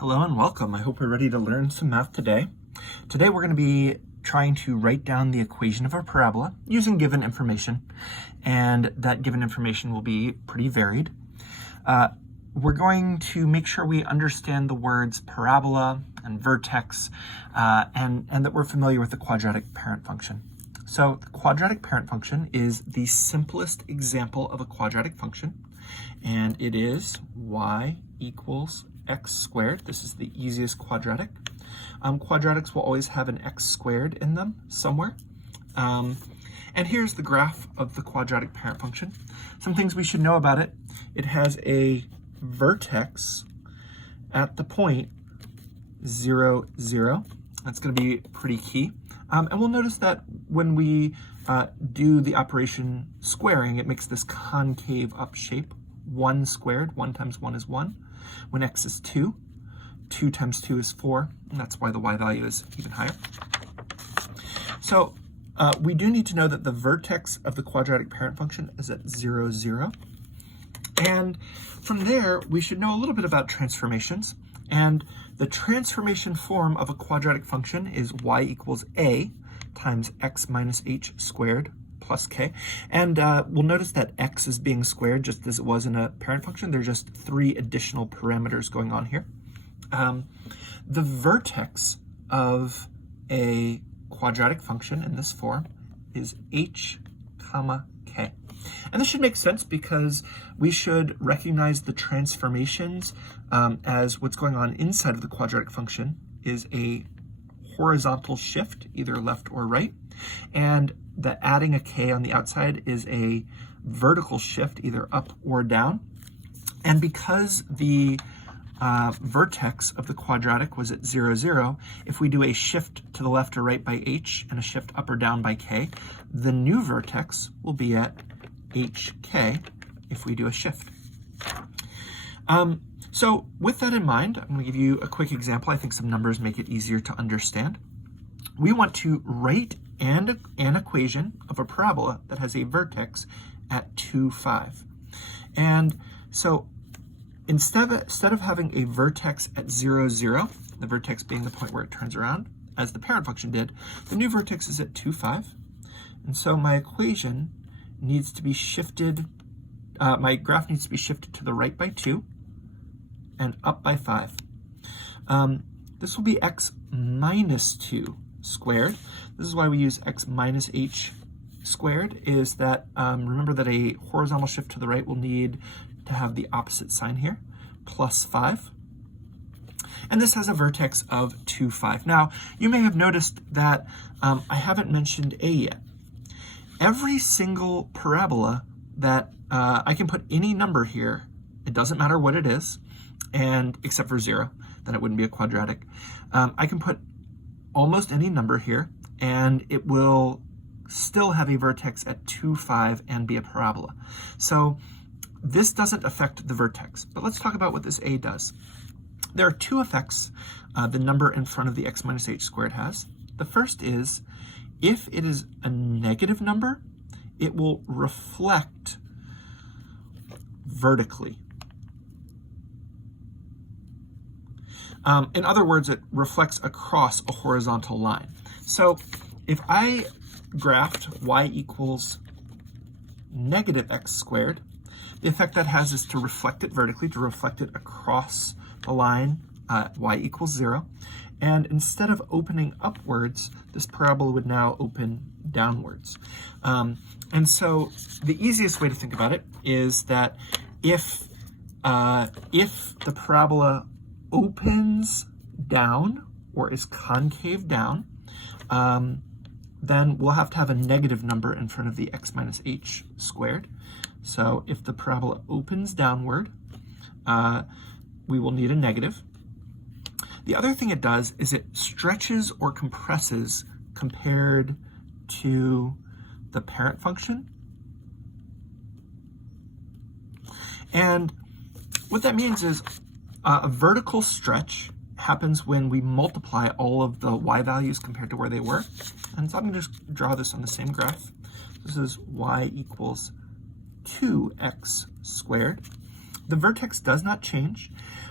Hello and welcome. I hope we're ready to learn some math today. Today we're going to be trying to write down the equation of a parabola using given information, and that given information will be pretty varied. We're going to make sure we understand the words parabola and vertex, and that we're familiar with the quadratic parent function. So the quadratic parent function is the simplest example of a quadratic function, and it is y equals x squared. This is the easiest quadratic. Quadratics will always have an x squared in them somewhere. And here's the graph of the quadratic parent function. Some things we should know about it. It has a vertex at the point 0, 0. That's going to be pretty key. And we'll notice that when we do the operation squaring, it makes this concave up shape. 1 squared, 1 times 1 is 1. When x is 2, 2 times 2 is 4, and that's why the y value is even higher. So we do need to know that the vertex of the quadratic parent function is at 0, 0. And from there, we should know a little bit about transformations. And the transformation form of a quadratic function is y equals a times x minus h squared plus k. And we'll notice that x is being squared just as it was in a parent function. There's just 3 additional parameters going on here. The vertex of a quadratic function in this form is h comma k. And this should make sense because we should recognize the transformations as what's going on inside of the quadratic function is a horizontal shift, either left or right, and that adding a k on the outside is a vertical shift, either up or down. And because the vertex of the quadratic was at 0, 0, if we do a shift to the left or right by h and a shift up or down by k, the new vertex will be at hk if we do a shift. So with that in mind, I'm going to give you a quick example. I think some numbers make it easier to understand. We want to write an equation of a parabola that has a vertex at 2, 5. And so instead of having a vertex at 0, 0, the vertex being the point where it turns around, as the parent function did, the new vertex is at 2, 5. And so my equation needs to be shifted, my graph needs to be shifted to the right by 2 and up by 5. This will be x minus 2 squared. This is why we use x minus h squared, is that, remember that a horizontal shift to the right will need to have the opposite sign here, plus 5. And this has a vertex of 2, 5. Now, you may have noticed that I haven't mentioned a yet. Every single parabola that I can put any number here, it doesn't matter what it is, and except for 0, then it wouldn't be a quadratic. I can put almost any number here, and it will still have a vertex at 2, 5 and be a parabola. So this doesn't affect the vertex, but let's talk about what this a does. There are 2 effects the number in front of the x minus h squared has. The first is, if it is a negative number, it will reflect vertically. In other words, it reflects across a horizontal line. So if I graphed y equals negative x squared, the effect that has is to reflect it vertically, to reflect it across the line y equals 0. And instead of opening upwards, this parabola would now open downwards. And so the easiest way to think about it is that if the parabola opens down or is concave down, then we'll have to have a negative number in front of the x minus h squared. So if the parabola opens downward, we will need a negative. The other thing it does is it stretches or compresses compared to the parent function. And what that means is a vertical stretch happens when we multiply all of the y values compared to where they were. And so I'm going to just draw this on the same graph. This is y equals 2x squared. The vertex does not change,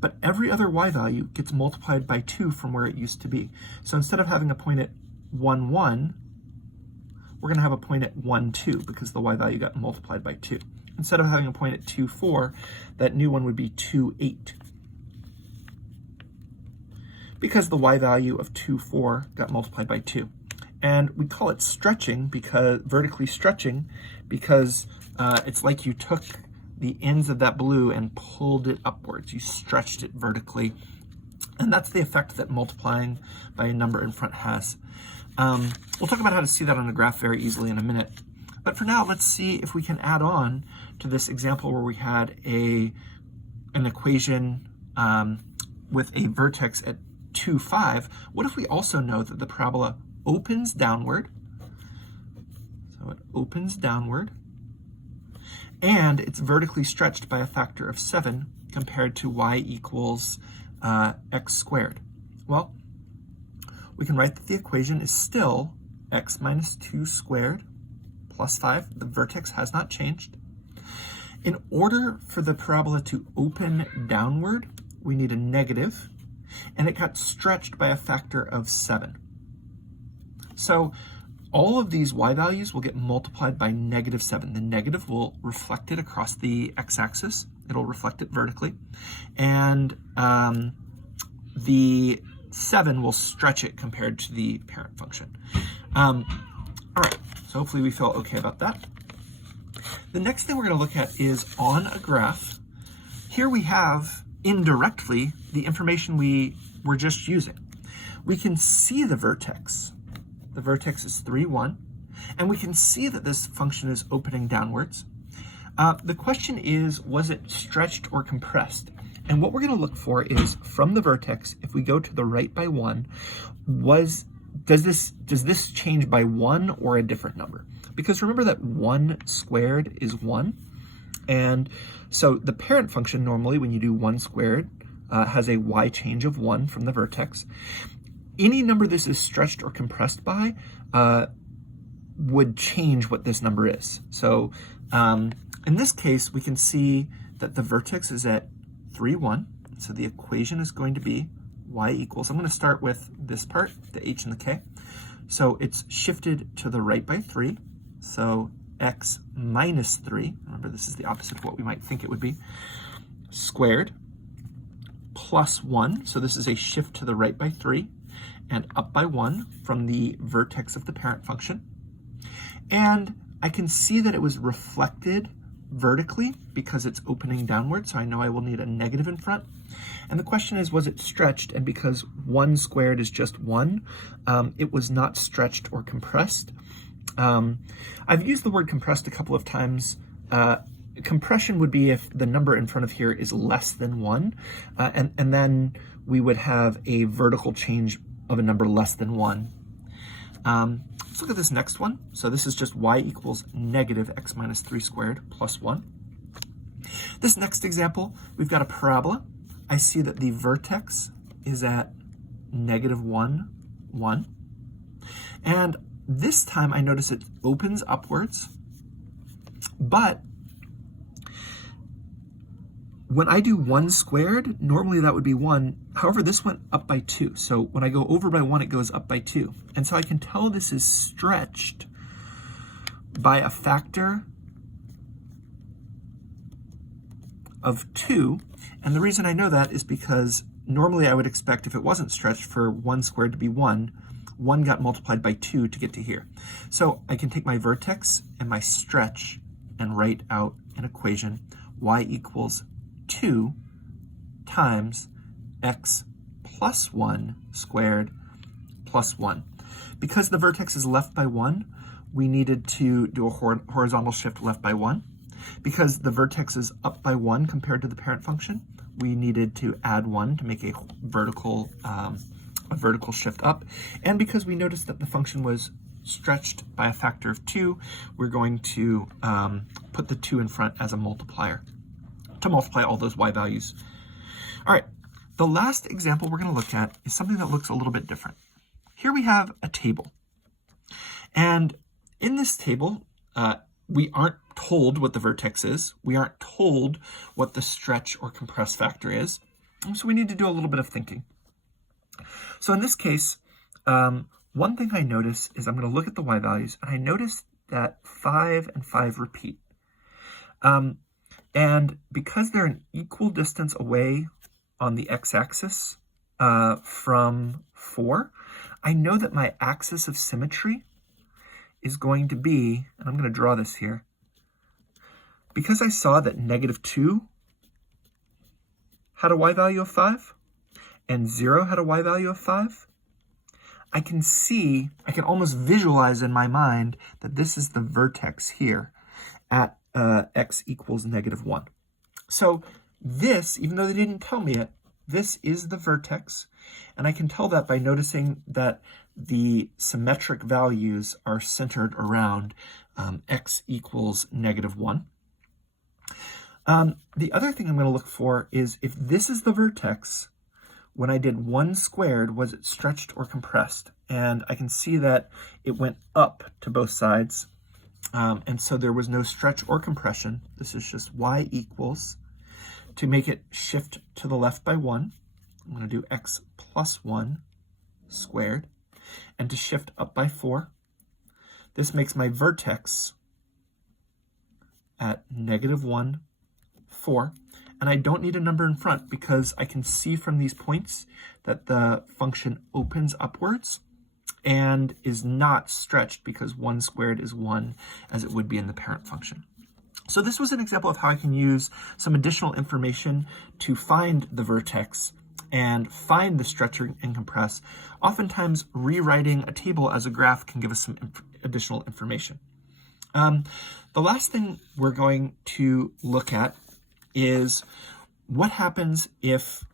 but every other y value gets multiplied by 2 from where it used to be. So instead of having a point at 1, 1, we're going to have a point at 1, 2 because the y value got multiplied by 2. Instead of having a point at 2, 4, that new one would be 2, 8. Because the y value of 2, 4 got multiplied by 2. And we call it stretching, because vertically stretching, because it's like you took the ends of that blue and pulled it upwards. You stretched it vertically. And that's the effect that multiplying by a number in front has. We'll talk about how to see that on a graph very easily in a minute. But for now, let's see if we can add on to this example where we had an equation with a vertex at 2, 5. What if we also know that the parabola opens downward? So it opens downward, and it's vertically stretched by a factor of 7 compared to y equals x squared. Well, we can write that the equation is still x minus 2 squared plus 5. The vertex has not changed. In order for the parabola to open downward, we need a negative, and it got stretched by a factor of 7. So all of these y values will get multiplied by negative 7. The negative will reflect it across the x-axis. It'll reflect it vertically. And the 7 will stretch it compared to the parent function. All right, so hopefully we feel okay about that. The next thing we're going to look at is on a graph. Here we have indirectly the information we were just using. We can see the vertex. The vertex is 3, 1, and we can see that this function is opening downwards. The question is, was it stretched or compressed? And what we're going to look for is, from the vertex, if we go to the right by 1, does this change by 1 or a different number? Because remember that 1 squared is 1, and so the parent function normally, when you do 1 squared, has a y change of 1 from the vertex. Any number this is stretched or compressed by would change what this number is. So in this case, we can see that the vertex is at 3, 1. So the equation is going to be y equals, I'm going to start with this part, the h and the k. So it's shifted to the right by 3. So x minus 3, remember this is the opposite of what we might think it would be, squared, plus 1. So this is a shift to the right by 3. And up by 1 from the vertex of the parent function. And I can see that it was reflected vertically because it's opening downward, so I know I will need a negative in front. And the question is, was it stretched? And because 1 squared is just 1, it was not stretched or compressed. I've used the word compressed a couple of times. Compression would be if the number in front of here is less than 1, and then we would have a vertical change of a number less than 1. Let's look at this next one. So this is just y equals negative x minus 3 squared plus 1. This next example, we've got a parabola. I see that the vertex is at negative 1, 1. And this time I notice it opens upwards, but when I do 1 squared, normally that would be 1. However, this went up by 2. So when I go over by 1, it goes up by 2. And so I can tell this is stretched by a factor of 2. And the reason I know that is because normally I would expect, if it wasn't stretched, for 1 squared to be 1. 1 got multiplied by 2 to get to here. So I can take my vertex and my stretch and write out an equation. Y equals 2 times x plus 1 squared plus 1. Because the vertex is left by 1, we needed to do a horizontal shift left by 1. Because the vertex is up by 1 compared to the parent function, we needed to add 1 to make a vertical shift up. And because we noticed that the function was stretched by a factor of 2, we're going to put the 2 in front as a multiplier to multiply all those y values. All right, the last example we're going to look at is something that looks a little bit different. Here we have a table. And in this table, we aren't told what the vertex is. We aren't told what the stretch or compress factor is. So we need to do a little bit of thinking. So in this case, one thing I notice is I'm going to look at the y values, and I notice that 5 and 5 repeat. And because they're an equal distance away on the x-axis from 4, I know that my axis of symmetry is going to be, and I'm going to draw this here, because I saw that -2 had a y value of 5, and 0 had a y value of 5, I can almost visualize in my mind that this is the vertex here at x equals -1. So this, even though they didn't tell me it, this is the vertex, and I can tell that by noticing that the symmetric values are centered around x equals -1. The other thing I'm going to look for is if this is the vertex, when I did 1 squared, was it stretched or compressed? And I can see that it went up to both sides, and so there was no stretch or compression. This is just y equals, to make it shift to the left by 1, I'm going to do x plus 1 squared, and to shift up by 4, this makes my vertex at -1, 4, and I don't need a number in front because I can see from these points that the function opens upwards and is not stretched because 1 squared is 1 as it would be in the parent function. So this was an example of how I can use some additional information to find the vertex and find the stretch and compress. Oftentimes, rewriting a table as a graph can give us some additional information. The last thing we're going to look at is what happens if